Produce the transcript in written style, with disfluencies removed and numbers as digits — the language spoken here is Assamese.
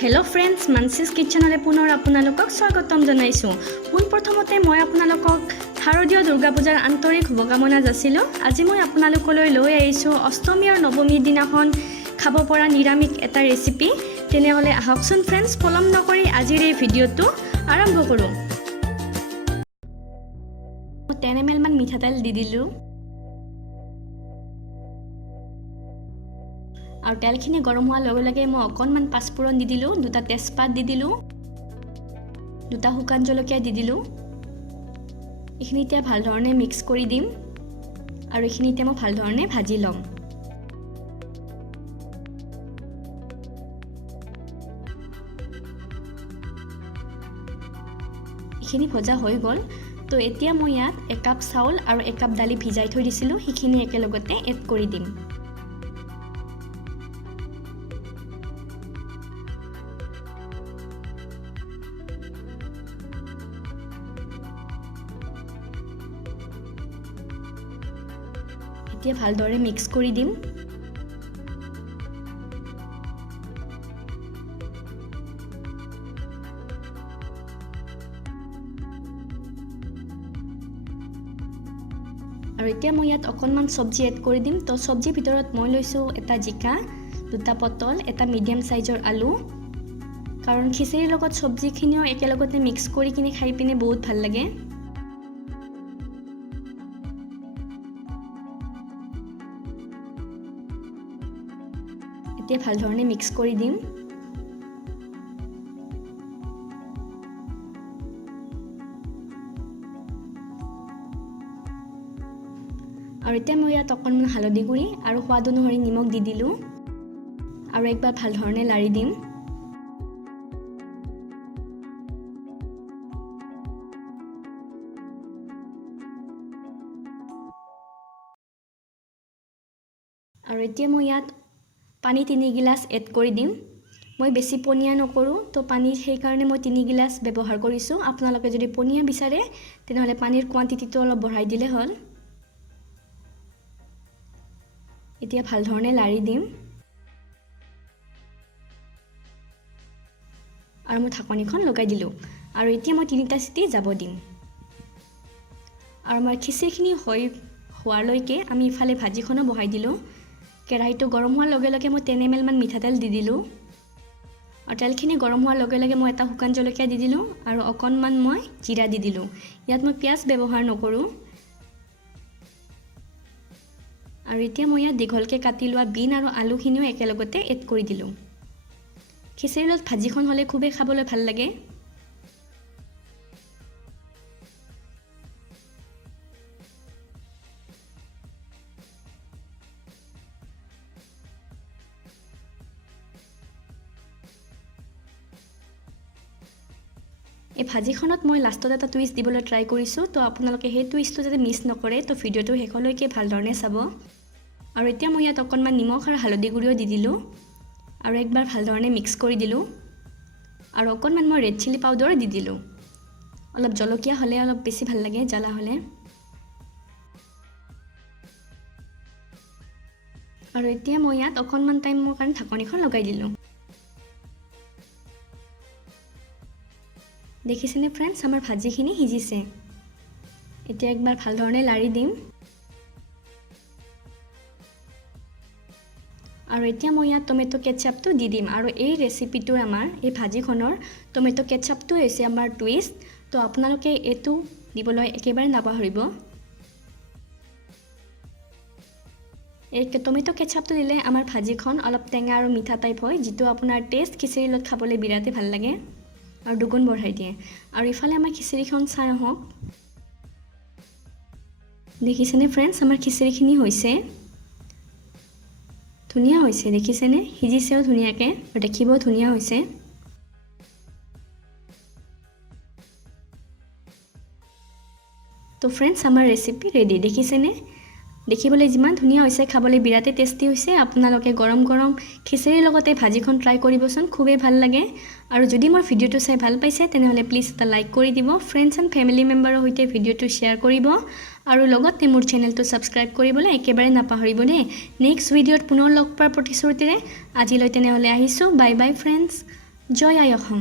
Hello friends, Mansi's kitchen ole punor আপোনালোকক স্বাগতম জনাইছো। পোন প্ৰথমতে মই আপোনালোকক শাৰদীয় দুৰ্গা পূজাৰ আন্তৰিক শুভকামনা যাচিলো। আজি মই আপোনালোকলৈ লৈ আহিছো অষ্টমী আৰু নৱমীৰ দিনাখন খাব পৰা নিৰামিষ এটা ৰেচিপি। তেনেহলে আহকচোন ফ্ৰেণ্ডছ, পলম নকৰি আজিৰ এই ভিডিঅটো আৰম্ভ কৰো। 10 ml মান মিঠাতেল দি দিলো। আৰু তেলখিনি গৰম হোৱাৰ লগে লগে মই অকণমান পাঁচফোৰণ দি দিলোঁ, দুটা তেজপাত দি দিলোঁ, দুটা শুকান জলকীয়া দি দিলোঁ। এইখিনি এতিয়া ভালধৰণে মিক্স কৰি দিম আৰু এইখিনি এতিয়া মই ভালধৰণে ভাজি ল'ম। এইখিনি ভজা হৈ গ'ল। তো এতিয়া মই ইয়াত 1 কাপ চাউল আৰু 1 কাপ দালি ভিজাই থৈ দিছিলোঁ, সেইখিনি একেলগতে এড কৰি দিম। এতিয়া ভালদৰে মিক্স কৰি দিম। আৰু এতিয়া মই ইয়াত অকণমান চব্জি এড কৰি দিম। তো চব্জিৰ ভিতৰত মই লৈছোঁ এটা জিকা, দুটা পটল, এটা মিডিয়াম সাইজৰ আলু। কাৰণ খিচিৰিৰ লগত চব্জিখিনিও একেলগতে মিক্স কৰি কিনে খাই পিনে বহুত ভাল লাগে। এতিয়া ভালধৰণে মিক্স কৰি দিম। আৰু এতিয়া মই ইয়াত অকণমান হালধি গুড়ি আৰু সোৱাদ অনুসৰি নিমখ দি দিলোঁ আৰু একবাৰ ভালধৰণে লাৰি দিম। আৰু এতিয়া মই ইয়াত পানী 3 গিলাচ এড কৰি দিম। মই বেছি পনীয়া নকৰোঁ, তো পানী সেইকাৰণে মই 3 গিলাচ ব্যৱহাৰ কৰিছোঁ। আপোনালোকে যদি পনীয়া বিচাৰে তেনেহ'লে পানীৰ কোৱান্টিটিটো অলপ বঢ়াই দিলে হ'ল। এতিয়া ভালধৰণে লাৰি দিম আৰু মই ঢাকনিখন লগাই দিলোঁ। আৰু এতিয়া মই 3টা চিটি যাব দিম। আৰু আমাৰ খিচিৰিখিনি হোৱালৈকে আমি ইফালে ভাজিখনো বহাই দিলোঁ। কেৰাহীটো গৰম হোৱাৰ লগে লগে মই 10 ml মান মিঠাতেল দি দিলোঁ। আৰু তেলখিনি গৰম হোৱাৰ লগে লগে মই এটা শুকান জলকীয়া দি দিলোঁ আৰু অকণমান মই জিৰা দি দিলোঁ। ইয়াত মই পিঁয়াজ ব্যৱহাৰ নকৰোঁ। আৰু এতিয়া মই ইয়াত দীঘলকৈ কাটি লোৱা বিন আৰু আলুখিনিও একেলগতে এড কৰি দিলোঁ। খিচিৰিৰ লগত ভাজিখন হ'লে খুবেই খাবলৈ ভাল লাগে। এই ভাজিখনত মই লাষ্টত এটা টুইষ্ট দিবলৈ ট্ৰাই কৰিছোঁ। তো আপোনালোকে সেই টুইষ্টটো যাতে মিছ নকৰে, তো ভিডিঅ'টো শেষলৈকে ভালধৰণে চাব। আৰু এতিয়া মই ইয়াত অকণমান নিমখ আৰু হালধি গুড়িও দি দিলোঁ আৰু একবাৰ ভালধৰণে মিক্স কৰি দিলোঁ। আৰু অকণমান মই ৰেড চিলি পাউডাৰো দি দিলোঁ। অলপ জলকীয়া হ'লে অলপ বেছি ভাল লাগে, জ্বালা হ'লে। আৰু এতিয়া মই ইয়াত অকণমান টাইমৰ কাৰণে ঢাকনিখন লগাই দিলোঁ। দেখিছেনে ফ্ৰেণ্ডছ, আমাৰ ভাজিখিনি সিজিছে। এতিয়া একবাৰ ভালধৰণে লাৰি দিম। আৰু এতিয়া মই ইয়াত টমেটো কেটচাপটো দি দিম। আৰু এই ৰেচিপিটোৰ আমাৰ এই ভাজিখনৰ টমেটো কেটচাপটো হৈছে আমাৰ টুইষ্ট। তো আপোনালোকে এইটো দিবলৈ একেবাৰে নাপাহৰিব। এই টমেটো কেটচাপটো দিলে আমাৰ ভাজিখন অলপ টেঙা আৰু মিঠা টাইপ হয়, যিটো আপোনাৰ টেষ্ট খিচিৰিৰ লগত খাবলৈ বিৰাটেই ভাল লাগে আৰু দুগুণ বঢ়াই দিয়ে। আৰু ইফালে আমাৰ খিচিৰিখন চাই আহক। দেখিছেনে ফ্ৰেণ্ডছ, আমাৰ খিচিৰিখিনি হৈছে ধুনীয়া হৈছে। দেখিছেনে, সিজিছেও ধুনীয়াকৈ আৰু দেখিবও ধুনীয়া হৈছে। তো ফ্ৰেণ্ডছ, আমাৰ ৰেচিপি ৰেডি। দেখিছেনে, দেখিবলৈ যিমান ধুনীয়া হৈছে, খাবলৈ বিৰাটেই টেষ্টি হৈছে। আপোনালোকে গৰম গৰম খিচিৰিৰ লগতে ভাজিখন ট্ৰাই কৰিবচোন, খুবেই ভাল লাগে। আৰু যদি মোৰ ভিডিঅ'টো চাই ভাল পাইছে তেনেহ'লে প্লিজ এটা লাইক কৰি দিব। ফ্ৰেণ্ডছ এণ্ড ফেমিলি মেম্বাৰৰ সৈতে ভিডিঅ'টো শ্বেয়াৰ কৰিব আৰু লগতে মোৰ চেনেলটো সাবস্ক্ৰাইব কৰিবলৈ একেবাৰে নাপাহৰিব দেই। নেক্সট ভিডিঅ'ত পুনৰ লগ পোৱাৰ প্ৰতিশ্ৰুতিৰে আজিলৈ তেনেহ'লে আহিছোঁ। Bye bye friends. জয় আই অসম।